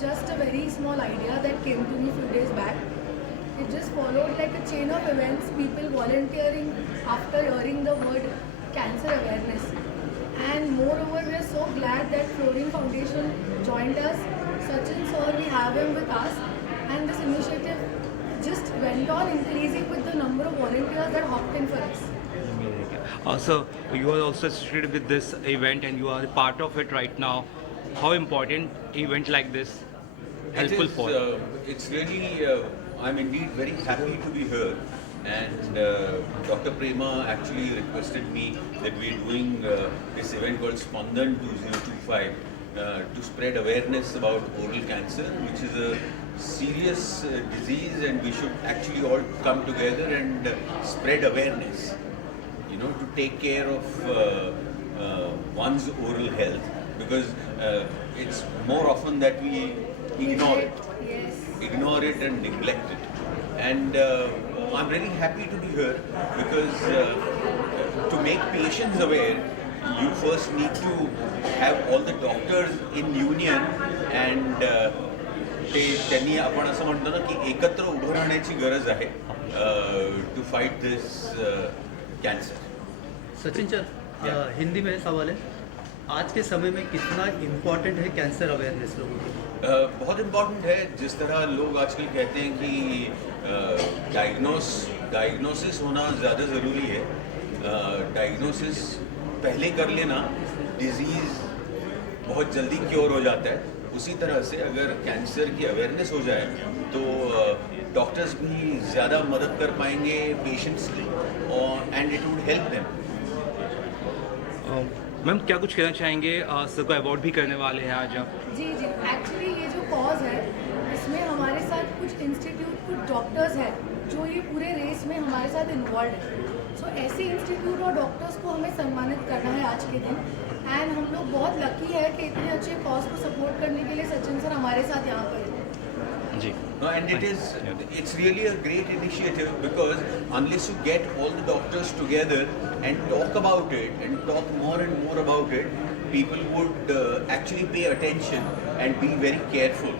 just a very small idea that came to me few days back. It just followed like a chain of events, people volunteering after hearing the word cancer awareness. And moreover, we are so glad that Florian Foundation joined us. Sachin sir, we have him with us. And this initiative just went on increasing with the number of volunteers that hopped in for us. So you are also associated with this event and you are a part of it right now. How important event like this helpful It is, for? it's really, I'm indeed very happy to be here. And Dr. Prema actually requested me that we're doing this event called Spandan 2025 to spread awareness about oral cancer, which is a serious disease, and we should actually all come together and spread awareness, you know, to take care of one's oral health, because it's more often that we ignore it, Yes. ignore it and neglect it. And I'm really happy to be here because to make patients aware, you first need to have all the doctors in union and त्यांनी आपण असं म्हणतो ना की एकत्र उभं राहण्याची गरज आहे to fight this cancer. Sachin sir, Hindi में सवाल है, आज के समय में कितना इम्पोर्टेंट है कैंसर अवेयरनेस लोगों के लिए? बहुत इम्पॉर्टेंट है. जिस तरह लोग आजकल कहते हैं कि डायग्नोसिस होना ज़्यादा ज़रूरी है. डायग्नोसिस पहले कर लेना, डिजीज़ बहुत जल्दी क्योर हो जाता है. उसी तरह से अगर कैंसर की अवेयरनेस हो जाए तो डॉक्टर्स भी ज़्यादा मदद कर पाएंगे पेशेंट्स की, और and it would help them. Ma'am क्या कुछ कहना चाहेंगे? सर को अवार्ड भी करने वाले हैं आज आप. जी जी, एक्चुअली ये जो कॉज है इसमें हमारे साथ कुछ इंस्टीट्यूट, कुछ डॉक्टर्स हैं जो ये पूरे रेस में हमारे साथ इन्वॉल्व है. सो ऐसे इंस्टीट्यूट और डॉक्टर्स को हमें सम्मानित करना है आज के दिन. एंड हम लोग बहुत लकी है कि इतने अच्छे कॉज को सपोर्ट करने के लिए सचिन सर हमारे साथ यहाँ पर हैं. जी. No, and it's really a great initiative, because unless you get all the doctors together and talk about it and talk more and more about it, people would actually pay attention and be very careful.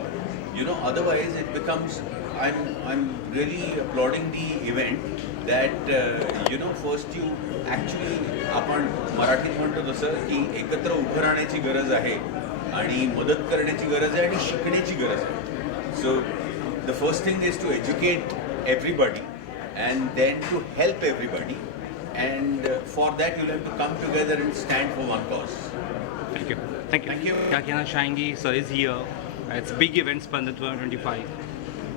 You know, otherwise it becomes. I'm really applauding the event that you know, first you actually, आपण मराठीत म्हणतो तसं की एकत्र उभं राहण्याची गरज आहे आणि मदत करण्याची गरज आहे आणि शिकण्याची गरज आहे. So the first thing is to educate everybody and then to help everybody, and for that you'll have to come together and stand for one cause. Thank you. Thank Thank you. you. क्या कहना चाहेंगी? Sir is here. It's big event Spandan 2025.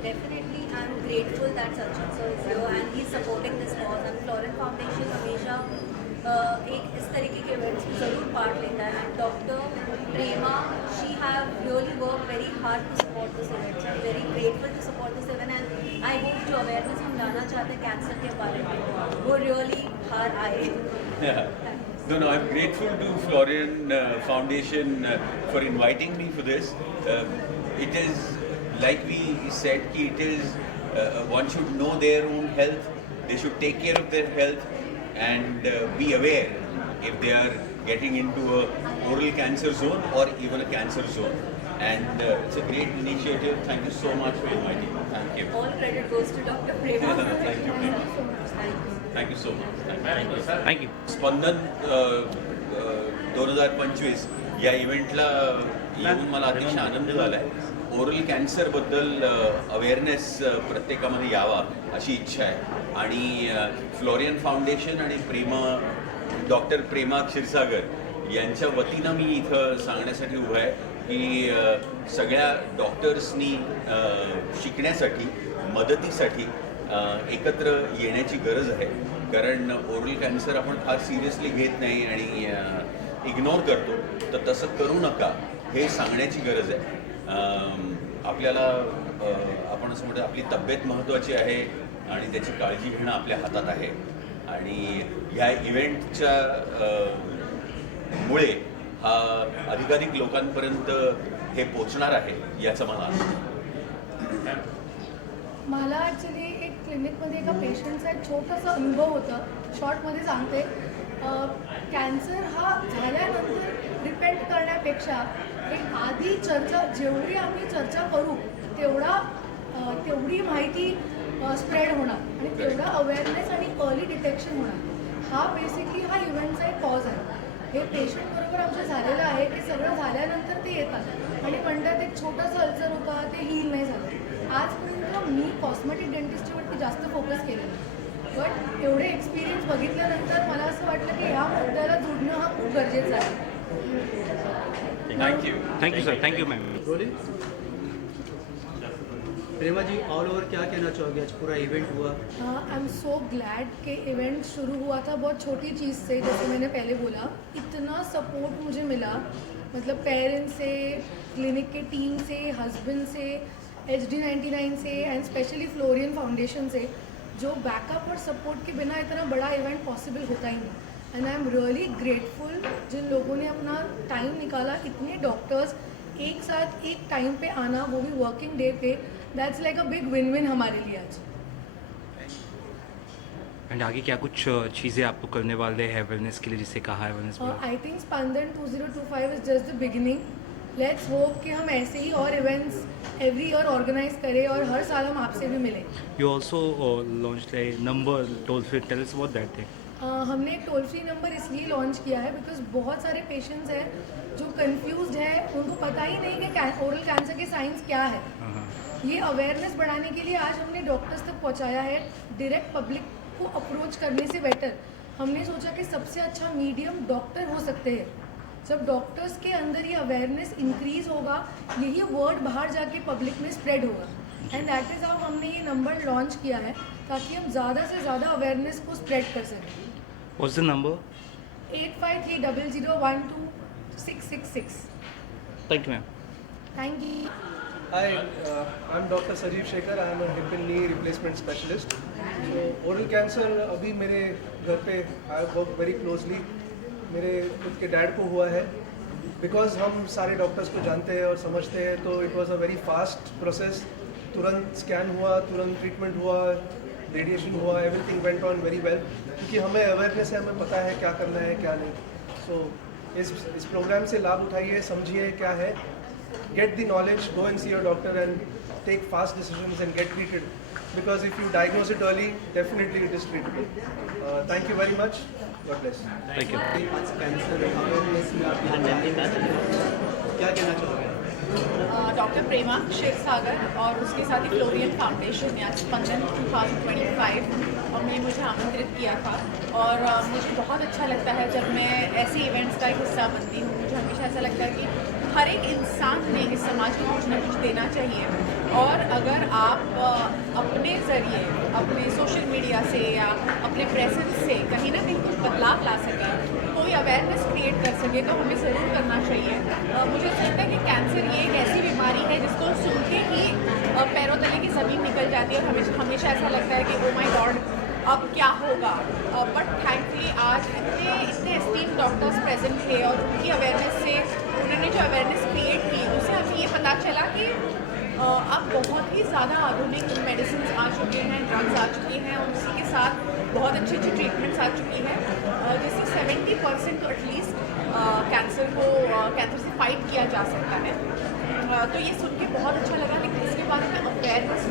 Definitely, I'm grateful that Sachin sir is here and he's supporting this cause. And Florian Foundation हमेशा एक इस तरीके के events में ज़रूर पार्ट लेता है. And Dr. Prema, she have really worked very hard to support this event. So I'm very grateful to support this event, and I hope जो awareness हम लाना चाहते हैं कैंसर के बारे में वो really बाहर आए. Yeah. No, I'm grateful to Florian Foundation for inviting me for this. It is, like we said, ki it is, one should know their own health. They should take care of their health and be aware if they are getting into a oral cancer zone or even a cancer zone. And it's a great initiative. Thank you so much for inviting me. Thank you. All credit goes to Dr. Prema. Thank you. Thank you so much. Thank you so much. Thank you. Thank you. Spandan 2025 या इव्हेंटला येऊन मला अतिशय आनंद झाला आहे. Oral कॅन्सरबद्दल awareness प्रत्येकामध्ये यावा अशी इच्छा आहे. आणि फ्लोरियन फाउंडेशन आणि डॉक्टर प्रेमा क्षीरसागर यांच्या वतीनं मी इथं सांगण्यासाठी उभा आहे की सगळ्या डॉक्टर्सनी शिकण्यासाठी, मदतीसाठी एकत्र येण्याची गरज आहे. कारण ओरल कॅन्सर आपण फार सिरियसली घेत नाही आणि इग्नोर करतो, तर तसं करू नका हे सांगण्याची गरज आहे. आपल्याला आपण असं म्हणतो आपली तब्येत महत्त्वाची आहे आणि त्याची काळजी घेणं आपल्या हातात आहे. आणि ह्या इव्हेंटच्या मुळे हा अधिकाधिक लोकांपर्यंत हे पोचणार आहे याचं मला आनंद. मला ॲक्च्युली एक क्लिनिकमध्ये एका पेशंटचा एक छोटासा अनुभव होता, शॉर्टमध्ये सांगते. कॅन्सर हा झाल्यानंतर रिपेंट करण्यापेक्षा हे आधी चर्चा जेवढी आम्ही चर्चा करू तेवढी माहिती स्प्रेड होणार आणि तेवढा अवेअरनेस आणि अर्ली डिटेक्शन होणार. हा बेसिकली हा इव्हेंटचा एक कॉज आहे. हे पेशंट बरोबर आमचं झालेलं आहे की सगळं झाल्यानंतर ते येतात आणि म्हणतात एक छोटंसं अल्सर होता ते हील नाही झालं. आजपर्यंत मी कॉस्मेटिक डेंटिस्टवरती जास्त फोकस केलेला, बट एवढे एक्सपिरियन्स बघितल्यानंतर मला असं वाटलं की ह्या मुद्द्याला जुडणं हा खूप गरजेचं आहे. Thank you. Thank you sir, thank you ma'am. Rolling. Prema ji, all over क्या कहना चाहोगे? आज पूरा इवेंट हुआ, आई एम सो ग्लैड कि इवेंट शुरू हुआ था बहुत छोटी चीज़ से, जैसे मैंने पहले बोला. इतना सपोर्ट मुझे मिला, मतलब पेरेंट्स से, क्लिनिक के टीम से, हस्बैंड से, HD99 से एंड स्पेशली फ्लोरियन फाउंडेशन से, जो बैकअप और सपोर्ट के बिना इतना बड़ा इवेंट पॉसिबल होता ही नहीं. And I am really grateful जिन लोगों ने अपना टाइम निकाला. इतने डॉक्टर्स एक साथ एक टाइम पे आना, वो भी वर्किंग डे पे, that's like a big win win हमारे लिए आज. एंड आगे क्या कुछ चीज़ें आप लोग करने वाले हैं अवेयरनेस के लिए, जिससे कहा है awareness? I think Spandan 2025 is just the beginning. Let's hope कि हम ऐसे ही और इवेंट्स एवरी ईयर ऑर्गेनाइज करें और हर साल हम आपसे भी मिलें. You also launch a number toll free, tell us about that thing. हमने एक टोल फ्री नंबर इसलिए लॉन्च किया है बिकॉज बहुत सारे पेशेंट्स हैं जो कंफ्यूज्ड है, उनको पता ही नहीं कि ओरल कैंसर के साइंस क्या है. ये अवेयरनेस बढ़ाने के लिए आज हमने डॉक्टर्स तक पहुंचाया है. डायरेक्ट पब्लिक को अप्रोच करने से बेटर हमने सोचा कि सबसे अच्छा मीडियम डॉक्टर हो सकते हैं. जब डॉक्टर्स के अंदर ये अवेयरनेस इंक्रीज होगा, यही वर्ड बाहर जाके पब्लिक में स्प्रेड होगा. एंड दैट इज़ हाउ हमने ये नंबर लॉन्च किया है, ताकि हम ज़्यादा से ज़्यादा अवेयरनेस को स्प्रेड कर सकें. What's the number? 8530012666. Thank you ma'am. Thank you. Hi, I'm Dr. Sajeev Shekhar. I'm a hip and knee replacement specialist. So oral cancer अभी मेरे घर पे I work very closely. मेरे खुद के डैड को हुआ है. Because हम सारे डॉक्टर्स को जानते हैं और समझते हैं, तो it was a very fast process. तुरंत स्कैन हुआ, तुरंत ट्रीटमेंट हुआ, रेडिएशन हुआ, everything went on very well. क्योंकि हमें अवेयरनेस है, हमें पता है क्या करना है क्या नहीं. So इस प्रोग्राम से लाभ उठाइए, समझिए क्या है. Get the knowledge, go and see your doctor and take fast decisions and get treated. Because if you diagnose it early, definitely it is treatable. Thank you very much. God bless. Thank you. आज cancer awareness में आप यहाँ जानते हैं, क्या कहना चाहोगे? Doctor Prema Kshirsagar और उसके साथ ही फ्लोरियन फाउंडेशन ने आज स्पंदन 2025 में मुझे आमंत्रित किया था. और मुझे बहुत अच्छा लगता है जब मैं ऐसे इवेंट्स का एक हिस्सा बनती हूँ. मुझे हमेशा ऐसा लगता है कि हर एक इंसान ने इस समाज को कुछ ना कुछ देना चाहिए. और अगर आप अपने ज़रिए, अपने सोशल मीडिया से या अपने प्रेजेंस से कहीं ना कहीं कुछ बदलाव ला सकें, कोई अवेयरनेस क्रिएट कर सके, तो हमें ज़रूर करना चाहिए. मुझे ऐसा लगता है कि कैंसर ये एक ऐसी बीमारी है जिसको सुन के ही पैरों तले की ज़मीन निकल जाती है और हमेशा ऐसा लगता है कि ओ माय गॉड अब क्या होगा. बट थैंकफुली आज इतने एस्टीम डॉक्टर्स प्रेजेंट थे और उनकी अवेयरनेस से, उन्होंने जो अवेयरनेस क्रिएट की, उससे हमें ये पता चला कि अब बहुत ही ज़्यादा आधुनिक मेडिसिन आ चुके हैं, ड्रग्स आ चुके हैं और उसी के साथ बहुत अच्छी ट्रीटमेंट्स आ चुकी हैं, जिससे 70% तो एटलीस्ट कैंसर से फाइट किया जा सकता है. तो ये सुन के बहुत अच्छा लगा. लेकिन इसके बारे में अवेयरनेस,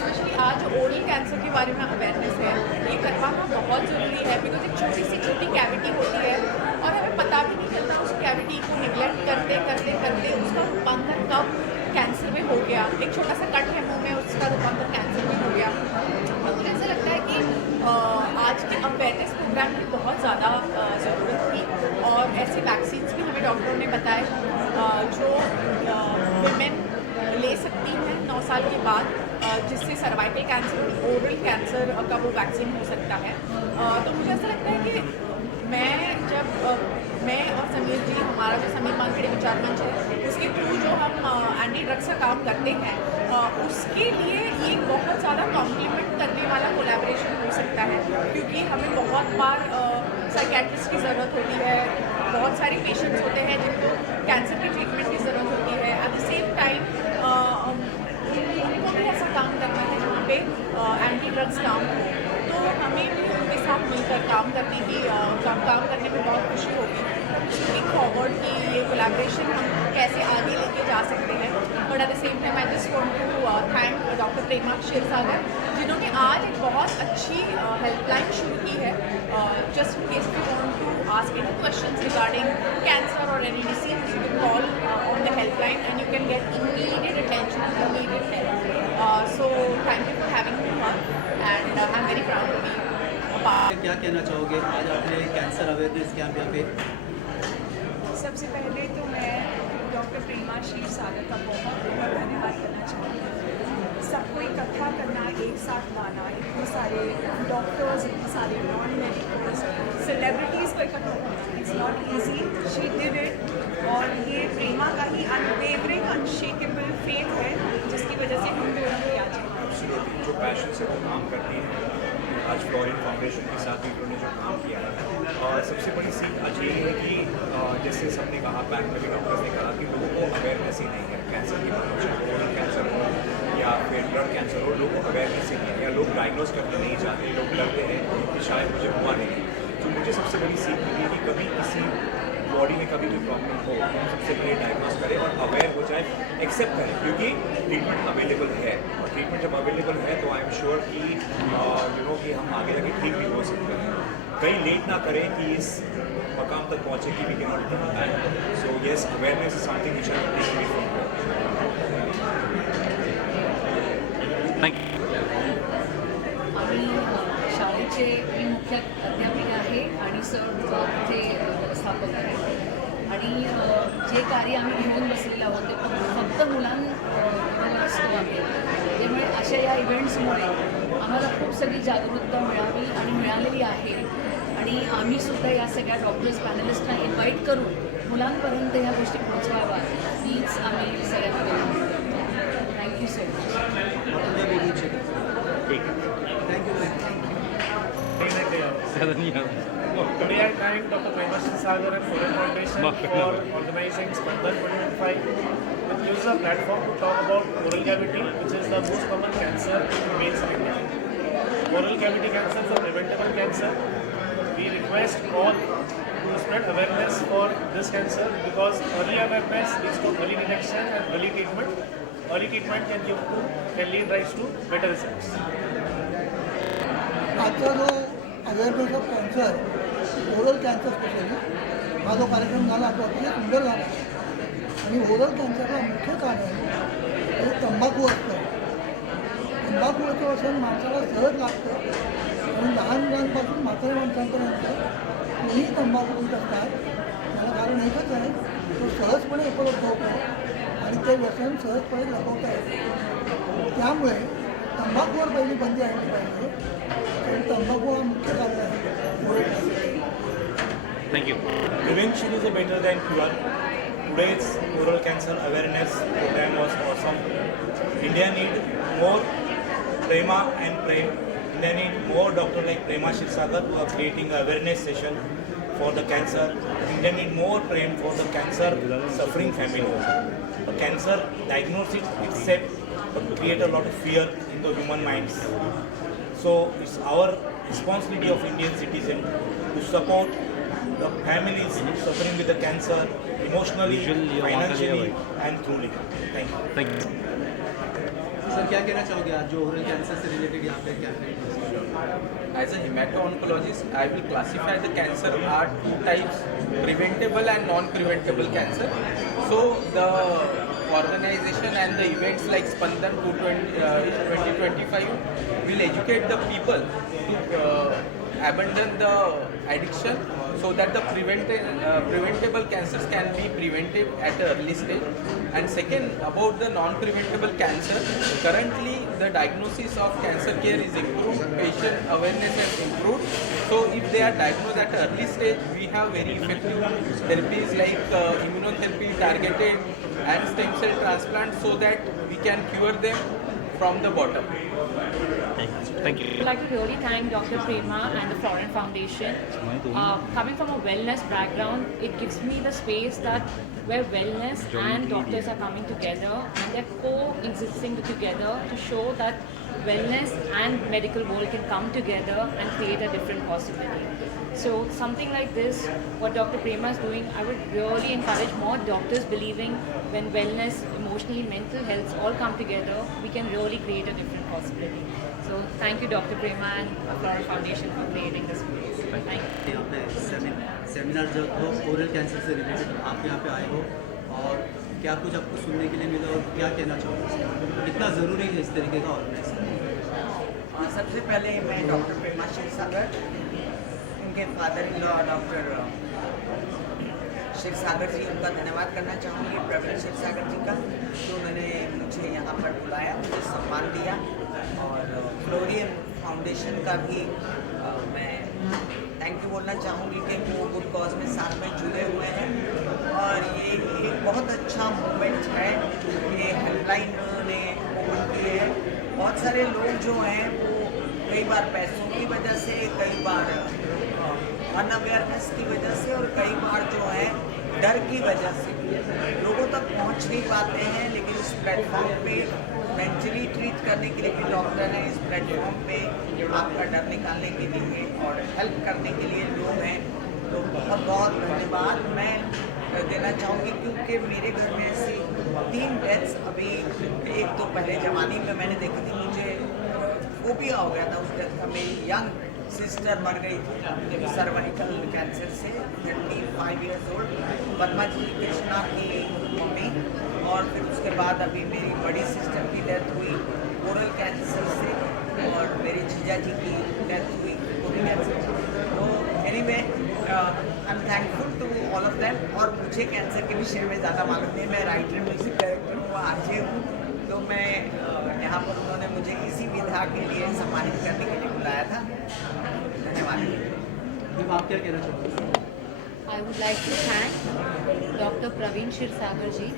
स्पेशली आज ओरल कैंसर के बारे में अवेयरनेस है, ये करवाना बहुत ज़रूरी है. बिकॉज एक छोटी सी कैविटी होती है और हमें पता भी नहीं चलता उस कैविटी को निगलेक्ट करते करते करते उसका रूपांतर कब कैंसर में हो गया. एक छोटा सा कट है मुंह में, उसका रूपांतर कैंसर में हो गया. तो मुझे ऐसा लगता है कि आज के अवेयरनेस प्रोग्राम की बहुत ज़्यादा ज़रूरत थी. और ऐसी वैक्सीन्स भी हमें डॉक्टरों ने बताए जो वुमेन ले सकती हैं 9 साल के बाद, जिससे सर्वाइकल कैंसर, ओरल कैंसर का वो वैक्सीन हो सकता है. तो मुझे ऐसा लगता है कि मैं और समीर जी, हमारा जो समीर मांगड़े विचार मंच है, उसके थ्रू जो हम एंटी ड्रग्स का काम करते हैं, उसके लिए ये बहुत ज़्यादा कॉम्प्लीमेंट करने वाला कोलैबोरेशन हो सकता है. क्योंकि हमें बहुत बार साइकेट्रिस्ट की ज़रूरत होती है, बहुत सारे पेशेंट्स होते हैं जिनको कैंसर की ट्रीटमेंट की ज़रूरत होती है. एट द सेम टाइम उनको भी ऐसा काम करना है जहाँ पे एंटी ड्रग्स काम हो. तो हमें भी उनके साथ मिलकर काम करने में बहुत खुशी होगी. लुकिंग फॉरवर्ड कि ये कोलैबोरेशन हम कैसे but at the same time I just want to thank doctor Prema Kshirsagar जिन्होंने आज एक बहुत अच्छी हेल्पलाइन शुरू की है just in case you want to ask any questions regarding cancer or any disease, you can call on the helpline and you can get immediate attention and immediate help. So thank you for having me on and I'm very proud to be a part. क्या कहना चाहोगे आज आपने cancer awareness camp यहाँ पे? सबसे पहले तो मैं डॉक्टर प्रेमा क्षीरसागर का बहुत बहुत धन्यवाद करना चाहूँगी। सबको इकट्ठा करना, एक साथ लाना, इतने सारे डॉक्टर्स, इतने सारे नॉन मेडिकल्स, सेलिब्रिटीज़ को इकट्ठा करना, it's not easy, she did it. और ये प्रेमा का ही अनवेवरिंग अनशेकेबल फेथ है जिसकी वजह से हम दोनों की आज हैं। एब्सोल्युटली, जो पैशन से वो काम करती हैं, आज फ्लोरिन फाउंडेशन के साथ भी उन्होंने जो काम किया है, और सबसे बड़ी सीख आज ये है कि जैसे सबने कहा, बैंक में भी डॉक्टर्स ने कहा कि लोगों को अवेयरनेस ही नहीं है कैंसर की बात हो, चाहे ओरल कैंसर हो या फिर ब्लड कैंसर हो, लोगों को अवेयरनेस ही नहीं है, या लोग डायग्नोज करने नहीं चाहते, लोग डरते हैं कि शायद मुझे हुआ नहीं। तो मुझे सबसे बड़ी सीख मिली कि कभी किसी बॉडी में कभी कोई प्रॉब्लम हो, सबसे पहले डायग्नोज करें और अवेयर हो जाए, एक्सेप्ट करें, क्योंकि ट्रीटमेंट अवेलेबल है, और ट्रीटमेंट जब अवेलेबल है तो आई एम श्योर कि कि हम आगे जाके ठीक भी हो सकते हैं। कहीं लेट ना करें कि इस मकाम तक पहुँचे कि we can not turn back. So yes, awareness is something which I will take away from here. Thank you. आम्ही शाळेचे मी मुख्य अध्यापिका आहे आणि सर तिथे व्यवस्थापक आहे आणि जे कार्य आम्ही घेऊन बसलेलं आहोत ते फक्त मुलांबरोबर असतो आम्ही. त्यामुळे अशा या इव्हेंट्समुळे आम्हाला खूप सगळी जागरूकता मिळावी आणि मिळालेली आहे आणि आम्हीसुद्धा या सगळ्या डॉक्टर्स पॅनलिस्टना इन्व्हाइट करून मुलांपर्यंत ह्या गोष्टी पोहोचवाव्या हीच आम्ही सगळ्यांना thank you so much. Today I thank Dr. Prema Sagar and Florian Foundation for organizing Spandan 2025, which gives a platform to talk about oral cavity, which is the most common cancer in males in India. Oral cavity cancer is a preventable cancer. We request all to spread awareness for this cancer because early awareness leads to early detection and early treatment. Early treatment can lead rise to better results. आजचा जो awareness of cancer, oral cancer specially हा जो कार्यक्रम झाला तो अतिशय सुंदर झाला आणि ओरल कॅन्सरला मुख्य कारण हे तंबाखू असतं. तंबाखूचं व्यसन माणसाला सहज लागतं आणि लहान मुलांपासून म्हाताऱ्या माणसांपर्यंत कोणी तंबाखू घेत असतात. त्याला कारण एकच आहे, तो सहजपणे उपलब्ध होतो आणि ते व्यसन सहजपणे लपवता येते. त्यामुळे तंबाखूवर पहिली बंदी आणली पाहिजे. तंबाखू हा मुख्य कारण आहे. Thank you. Prevention is better than cure. Today's oral cancer awareness program was awesome. India need more Prema and Prem. India need more doctors like Prema Kshirsagar who are creating awareness session for the cancer. India need more Prem for the cancer suffering family. The cancer diagnosis itself create a lot of fear in the human minds. So it's our responsibility of Indian citizen to support the families suffering with the cancer emotionally, financially and truly. Thank you. Thank you. Sir क्या कहना चाहोगे आज जो oral cancer से related यहाँ पे campaign? As a hemato-oncologist, I will classify the cancer are two types, preventable and non-preventable cancer. So the organization and the events like Spandan 2025 will educate the people to abandon the addiction so that the preventable cancers can be prevented at an early stage. And second, about the non-preventable cancer, currently the diagnosis of cancer care is improved, patient awareness has improved. So if they are diagnosed at an early stage, we have very effective therapies like immunotherapy targeted and stem cell transplant so that we can cure them from the bottom. Thank you. I would like to really thank Dr. Prema and the Florian Foundation. Coming from a wellness background, it gives me the space that where wellness and doctors are coming together and they're coexisting together to show that wellness and medical world can come together and create a different possibility. So something like this, what Dr. Prema is doing, I would really encourage more doctors believing when wellness, emotionally, mental health all come together, we can really create a different possibility. So thank you Dr. Prema and Flora Foundation for creating this place. Thank you. यहाँ पे seminar जो हो oral cancer से related आप यहाँ पे आए हो और क्या कुछ आपको सुनने के लिए मिला और क्या कहना चाहोगे, कितना ज़रूरी है इस तरीके का ऑर्गेनाइजेशन? सबसे पहले मैं डॉक्टर प्रेमा क्षीरसागर, उनके father in law doctor Kshirsagar ji, उनका धन्यवाद करना चाहूँगी, प्रवीण क्षीरसागर जी का, जो उन्होंने मुझे यहाँ पर बुलाया, मुझे सम्मान दिया, और फ्लोरियन फाउंडेशन का भी मैं थैंक यू बोलना चाहूँगी कि वो गुड कॉज में साथ में जुड़े हुए हैं। और ये एक बहुत अच्छा मूवमेंट है, ये हेल्पलाइन उन्होंने ओपन की है। बहुत सारे लोग जो हैं वो कई बार पैसों की वजह से, कई बार अनअवेयरनेस की वजह से, और कई बार जो है डर की वजह से लोगों तक पहुंच नहीं पाते हैं। लेकिन इस प्लेटफॉर्म पे मेंटली ट्रीट करने के लिए भी डॉक्टर हैं, इस प्लेटफॉर्म पे आपका डर निकालने के लिए और हेल्प करने के लिए लोग हैं, तो बहुत बहुत धन्यवाद मैं देना चाहूँगी। क्योंकि मेरे घर में ऐसी 3 डेथ्स अभी, एक तो पहले जवानी में मैंने देखी थी, मुझे फोबिया हो गया था उस डेथ का। मेरी यंग सिस्टर मर गई थी सर्वाइकल कैंसर से, 35 ईयर्स ओल्ड, पद्मा जी कृष्णा की मम्मी। और फिर उसके बाद अभी मेरी बड़ी सिस्टर की डेथ हुई ओरल कैंसर से, और मेरे जीजा जी की डेथ हुई ओरल कैंसर से। तो anyway I am thankful to all of them. और मुझे कैंसर के विषय में ज़्यादा मालूम नहीं, मैं राइटर, म्यूजिक डायरेक्टर हूँ, आरजे हूँ, तो मैं यहाँ पर उन्होंने मुझे इसी विधा के लिए सम्मानित करने के लिए बुलाया था। धन्यवाद। आप क्या कहना चाहोगे? I would like to thank Dr. Praveen Shirsagar ji,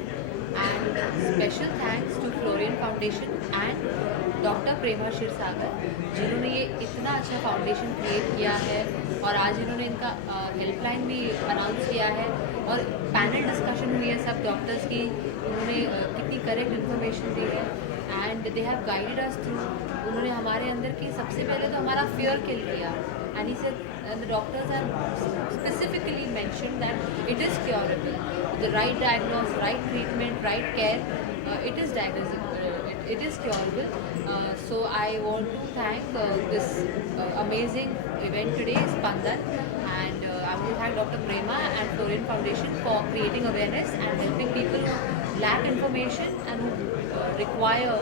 and special thanks to Florian Foundation and Dr. Prema Shirsagar, जिन्होंने ये इतना अच्छा फाउंडेशन क्रिएट किया है। और आज इन्होंने इनका हेल्पलाइन भी अनाउंस किया है, और पैनल डिस्कशन हुई है सब डॉक्टर्स की, उन्होंने कितनी करेक्ट इन्फॉर्मेशन दी है, and they have guided us through. उन्होंने हमारे अंदर की सबसे पहले तो हमारा फियर किल किया, and he said and the doctors have specifically mentioned that it is curable. The right diagnosis, right treatment, right care, it is it is curable. So I want to thank this amazing event today, Spandan, and I want to thank Dr. Prema and Florian Foundation for creating awareness and helping people who lack information and who require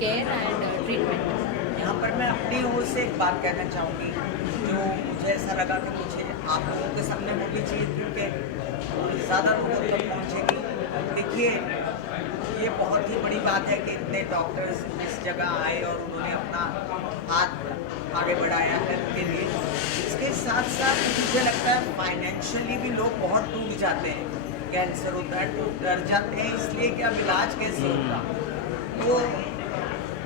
care and treatment. यहाँ पर मैं अपनी ओर से एक बात कहना चाहूँगी, जो मुझे ऐसा लगा कि मुझे आप लोगों के सामने बोलनी चाहिए, क्योंकि ज़्यादा लोगों तक पहुँचेगी। देखिए, ये बहुत ही बड़ी बात है कि इतने डॉक्टर्स इस जगह आए और उन्होंने अपना हाथ आगे बढ़ाया हेल्थ के लिए। इसके साथ साथ मुझे लगता है फाइनेंशियली भी लोग बहुत टूट जाते हैं। कैंसर होता है तो डर जाते हैं, इसलिए कि अब इलाज कैसे होगा। तो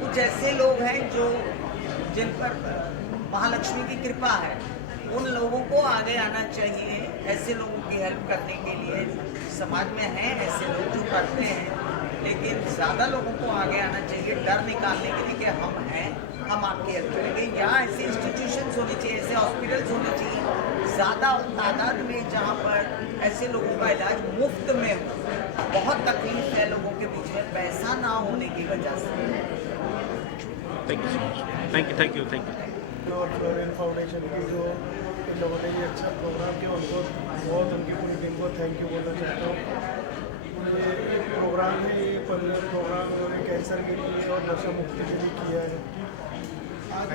कुछ ऐसे लोग हैं जो जिन पर महालक्ष्मी की कृपा है, उन लोगों को आगे आना चाहिए, ऐसे लोगों की हेल्प करने के लिए। समाज में हैं ऐसे लोग जो करते हैं, लेकिन ज़्यादा लोगों को आगे आना चाहिए डर निकालने के लिए कि हम हैं, हम आपकी हेल्प करेंगे। यहाँ ऐसे इंस्टीट्यूशंस होने चाहिए, ऐसे हॉस्पिटल्स होने चाहिए ज़्यादा तादाद में, जहाँ पर ऐसे लोगों का इलाज मुफ्त में हो। बहुत तकलीफ है लोगों के बीच में पैसा ना होने की वजह से। Thank you so much. Thank you. और फ्लोरियन फाउंडेशन की जो इन लोगों ने ये अच्छा प्रोग्राम किया, उनको बहुत, उनकी पूरी टीम को थैंक यू बोलना चाहता हूँ। ये एक प्रोग्राम है, ये 15 प्रोग्राम उन्होंने कैंसर के लिए और नशा मुक्ति के लिए किया है। आज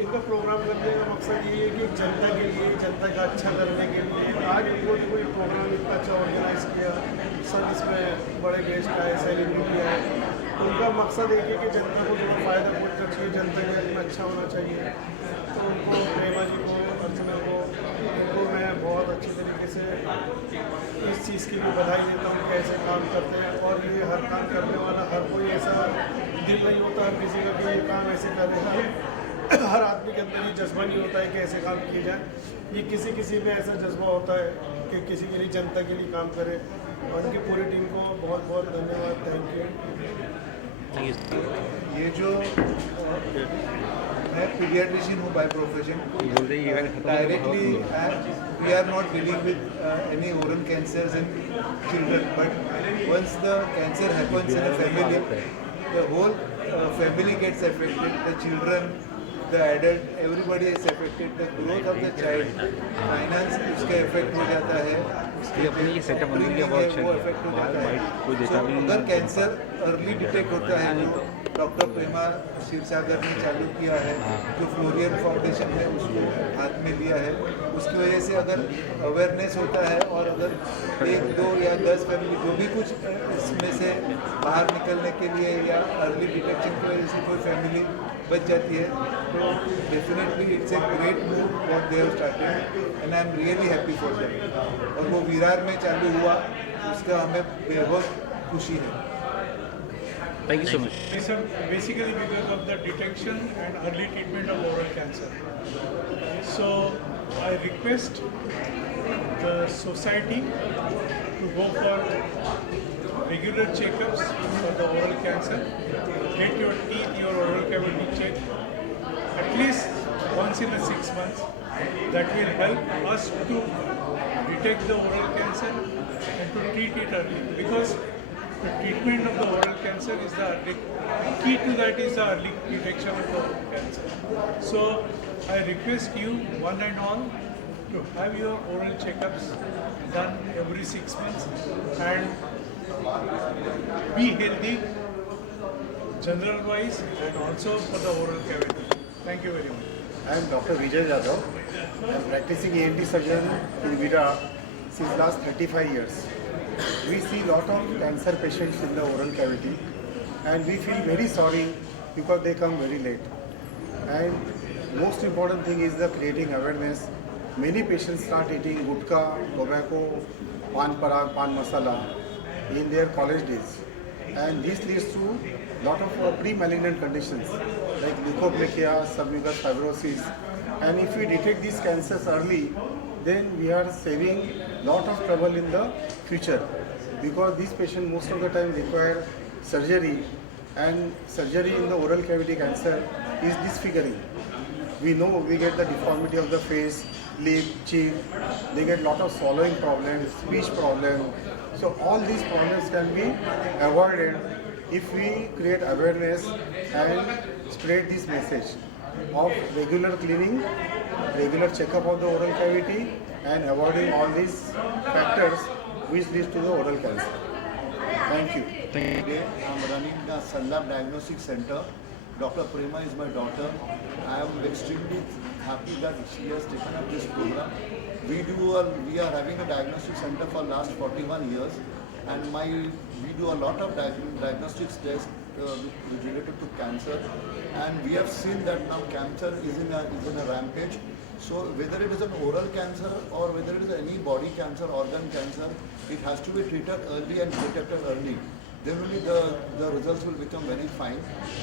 इनका प्रोग्राम करने का मकसद ये है कि जनता के लिए, जनता का अच्छा करने के लिए आज इन्होंने कोई प्रोग्राम इतना अच्छा ऑर्गेनाइज किया। सब इसमें बड़े गेस्ट आए, सेलिब्रिटी आए। उनका मकसद एक है कि जनता को थोड़ा फ़ायदा पहुँचना चाहिए, जनता के लिए अच्छा होना चाहिए। तो उनको, प्रेमा जी को, अर्चना को, उनको मैं बहुत अच्छी तरीके से इस चीज़ की भी बधाई देता हूँ कि ऐसे काम करते हैं। और ये हर काम करने वाला हर कोई ऐसा दिल नहीं होता हर किसी का कि ये काम ऐसे करें। हर आदमी के अंदर ये जज्बा नहीं होता है कि ऐसे काम किए जाए। ये किसी में ऐसा जज्बा होता है कि किसी के लिए, जनता के लिए काम करे। और उनकी पूरी टीम को बहुत बहुत धन्यवाद। Thank you. ये जो मैं पीडियाट्रिशियन हूँ by profession. Directly we are not dealing with any oral cancers in children, but once the cancer happens in a family, the whole family gets affected. The children, the adult, everybody is affected. The growth of the child, finance उसका effect हो जाता है. ये अपनी setup बन गया बहुत अच्छा affect हो जाता है. कोई देता भी अगर कैंसर अर्ली डिटेक्ट होता है जो डॉक्टर प्रेमा क्षीरसागर ने चालू किया है, जो फ्लोरियन फाउंडेशन ने उसको हाथ में लिया है, उसकी वजह से अगर अवेयरनेस होता है और अगर 1, 2 या 10 फैमिली जो भी कुछ इसमें से बाहर निकलने के लिए या अर्ली डिटेक्शन की वजह से कोई फैमिली बच जाती है, तो definitely it's a great move what they have started and I am really happy for them. और वो विरार में चालू हुआ, उसका हमें बेहद खुशी है. Thank you so much. It's basically because of the detection and early treatment of oral cancer. So I request the society to go for regular checkups for the oral cancer. Get your teeth, your oral cavity checked at least once in a 6 months. That will help us to detect the oral cancer and to treat it early, because the treatment of the oral cancer is the key to that is the early detection of the oral cancer. So I request you one and all to have your oral checkups done every 6 months and be healthy general wise and also for the oral cavity. Thank you very much. I am Dr. Vijay Yadav. I am practicing ENT surgeon in Virar since last 35 years. We see lot of cancer patients in the oral cavity and we feel very sorry because they come very late. And most important thing is the creating awareness. Many patients start eating gutka, tobacco, pan parag, pan masala in their college days. And this leads to lot of pre-malignant conditions like leukoplegia, submucous fibrosis. And if we detect these cancers early, then we are saving lot of trouble in the future, because these patients most of the time require surgery, and surgery in the oral cavity cancer is disfiguring. We know we get the deformity of the face, lip, cheek, they get lot of swallowing problems, speech problems. So all these problems can be avoided if we create awareness and spread this message of regular cleaning, regular checkup of the oral cavity, and avoiding all these factors which leads to the oral cancer. Thank you. Today I am running the Sallab Diagnostic Center. Dr. Prema is my daughter. I am extremely happy that she has taken up this program. We are having a diagnostic center for last 41 years, and we do a lot of diagnostics tests related to cancer, and we have seen that now cancer is in a rampage. So whether it is an oral cancer or whether it is any body cancer, organ cancer, it has to be treated early and detected early. Then only the results will become very fine.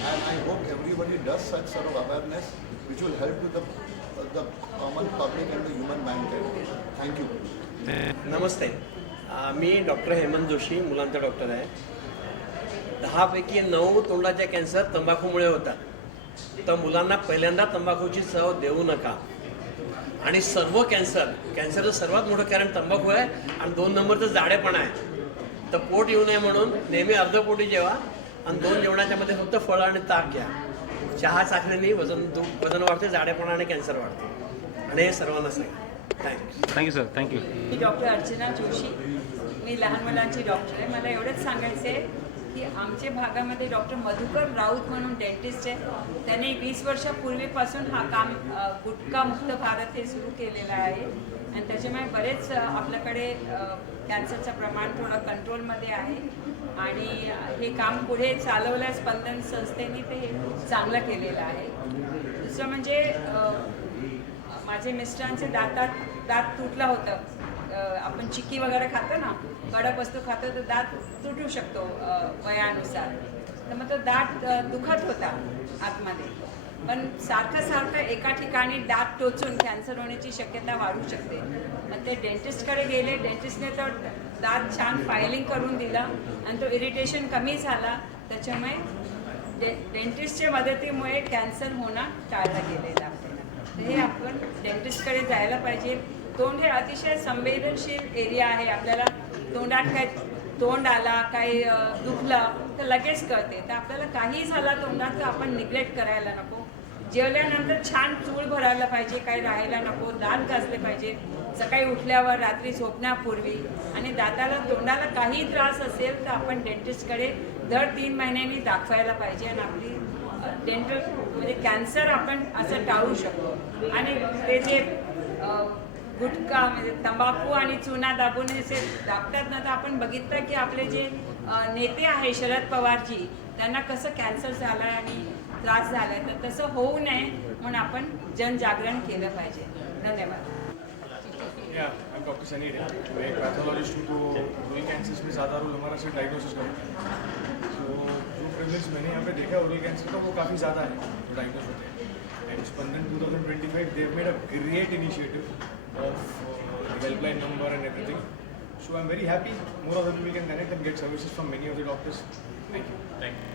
And I hope everybody does such sort of awareness, which will help to the common public and the human mankind. Thank you. नमस्ते. मी doctor Hemant Joshi, मुलांचा doctor आहे. 10 पैकी 9 तोंडाच्या cancer तंबाखूमुळे होतात. तर मुलांना पहिल्यांदा तंबाखूची चव देऊ नका. आणि सर्व कॅन्सरचं सर्वात मोठं कारण तंबाखू आहे, आणि 2 नंबरचं जाडेपणा आहे. तर पोट येऊ नये म्हणून नेहमी अर्धपोटी जेवा, आणि 2 जेवणाच्या मध्ये फक्त फळं आणि ताक घ्या. चहा साखरेने वजन वाढते, जाडेपणा आणि कॅन्सर वाढते, आणि हे सर्वांना सांगा. Thank you sir. थँक्यू. मी डॉक्टर अर्चना जोशी, मी लहान मुलांची डॉक्टर आहे. मला एवढंच सांगायचं आहे की आमच्या भागामध्ये डॉक्टर मधुकर राऊत म्हणून डेंटिस्ट आहे. त्यांनी 20 वर्षापूर्वीपासून हा काम गुटखामुक्त भारत हे सुरू केलेलं आहे, आणि त्याच्यामुळे बरेच आपल्याकडे कॅन्सरचं प्रमाण थोडं कंट्रोलमध्ये आहे, आणि हे काम पुढे चालवलं स्पंदन संस्थेने ते चांगलं केलेलं आहे. दुसरं म्हणजे माझे मिस्टरांचे दात तुटलं होतं. आपण चिक्की वगैरे खातो ना, कडक वस्तू खातो तर दात तुटू शकतो वयानुसार. तर मग तो दात दुखत होता आतमध्ये, पण सारखं एका ठिकाणी दात टोचून कॅन्सर होण्याची शक्यता वाढू शकते. मग ते डेंटिस्टकडे गेले. डेंटिस्टने तो दात छान फायलिंग करून दिला, आणि तो इरिटेशन कमी झाला. त्याच्यामुळे डेंटिस्टच्या मदतीमुळे कॅन्सर होणं टाळलं गेलेलं आपल्याला. तर हे आपण डेंटिस्टकडे जायला पाहिजे. तोंड हे अतिशय संवेदनशील एरिया आहे. आपल्याला तोंडात काय तोंड आला काही दुखलं तर लगेच कळते. तर आपल्याला काही झाला तोंडात तर आपण निग्लेक्ट करायला नको. जेवल्यानंतर छान चूळ भरायला पाहिजे, काही राहायला नको. दात घासले पाहिजे सकाळी उठल्यावर, रात्री झोपण्यापूर्वी. आणि दाताला तोंडाला काही त्रास असेल तर आपण डेंटिस्टकडे दर 3 महिन्यांनी दाखवायला पाहिजे. आणि आपली डेंटल म्हणजे कॅन्सर आपण असं टाळू शकतो. आणि ते जे गुटखा म्हणजे तंबाखू आणि चुना दाबून असे दाबतात ना, तर आपण बघितलं की आपले जे नेते आहे शरद पवारजी, त्यांना कसं कॅन्सर झालं आणि त्रास झाला. तर तसं होऊ नये म्हणून आपण जनजागरण केलं पाहिजे. धन्यवाद. या I am doctor sunny day. मैं एक पैथोलॉजिस्ट हूँ, तो ओरल कैंसर्स में ज़्यादा रोल हमारा सिर्फ डायग्नोसिस का है. तो जो प्रिविलेज मैंने यहाँ पे देखा ओरल कैंसर का वो काफ़ी ज़्यादा है जो डायग्नोस होते हैं. And Spandan 2025 they have made a great initiative of helpline number and everything. So I'm very happy more of the people can connect and get services from many of the doctors. Thank you.